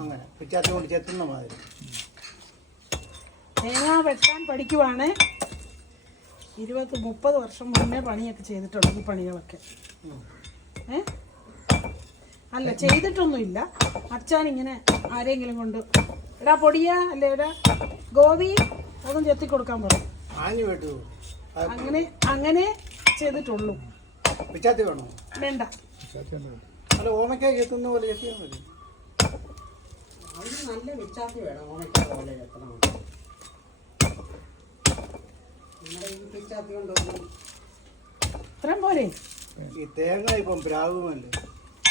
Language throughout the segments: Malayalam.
അങ്ങനെ പിച്ചാത്തി കൊണ്ട് ചെത്തുന്ന മാതിരി തേങ്ങ വെട്ടാൻ പഠിക്കുവാണ്. 20-30 വർഷം മുന്നേ പണിയൊക്കെ ചെയ്തിട്ടുണ്ട് ഈ പണികളൊക്കെ. അല്ല ചെയ്തിട്ടൊന്നുമില്ല. അച്ഛൻ ഇങ്ങനെ ആരെങ്കിലും കൊണ്ട് എടാ പൊടിയാ അല്ലേ എടാ ഗോപി ഒന്നും ചെത്തി കൊടുക്കാൻ പറയും. അങ്ങനെ ചെയ്തിട്ടുള്ളൂ. പിച്ചാത്തി വേണോ? വേണ്ട. അല്ല ഓമയ്ക്ക ചെത്തുന്ന പോലെ ചെത്തിയാൽ മതി. നല്ല പിച്ചാത്തി വേണം ഓമയ്ക്ക പോലെ ചെത്തണം. ഇത്രയും പോരെ? ഈ തേങ്ങ ഇപ്പം പ്രാവുമല്ലേ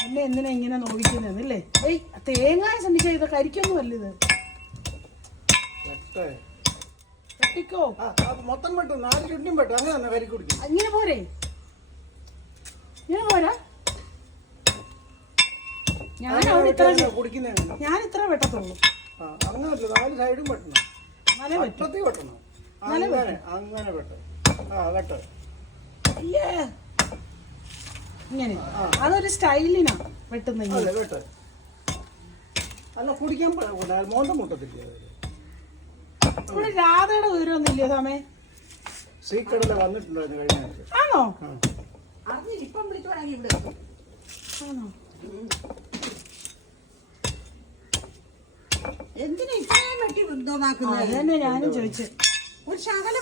എന്നെ എന്തിനാ ഇങ്ങനെ നോവിക്കുന്നല്ലേ? ഏയ് തേങ്ങ സന്ധിച്ച ഇത് കരിക്കൊന്നും അല്ല ഇത്. വെട്ടിക്കോ മൊത്തം പെട്ടു 4 ചുണ്ടും പെട്ടു. അങ്ങനെ കരി കുടിക്കും. ഇങ്ങനെ പോരെ? ഇങ്ങനെ പോരാ? ഞാൻ ഇത്ര വെട്ടത്തുള്ളൂ. അങ്ങനല്ല 4 സൈഡും വെട്ടണം. അറ്റത്തി വെട്ടണം. അങ്ങനെ വെട്ട വെട്ട ഇങ്ങനെ അതൊരു സ്റ്റൈലിനാ വെട്ടുന്ന. വെട്ട അല്ല കുടിക്കാൻ മോന്തം മുട്ടത്തില്ല. ഇവിടെ രാധയുടെ വിവരമൊന്നുമില്ലേ സമയം? സീക്കടല വന്നിട്ടുണ്ടായിരുന്നു കഴിഞ്ഞ ആഴ്ച. ആണോ? ഇപ്പം വിളിച്ചോടാ ഇവിടെ. ആണോ? എന്തിനാ ഇത്രയും വെട്ടി അതന്നെ ഞാനും ചോദിച്ചു. ഒരു ശകലം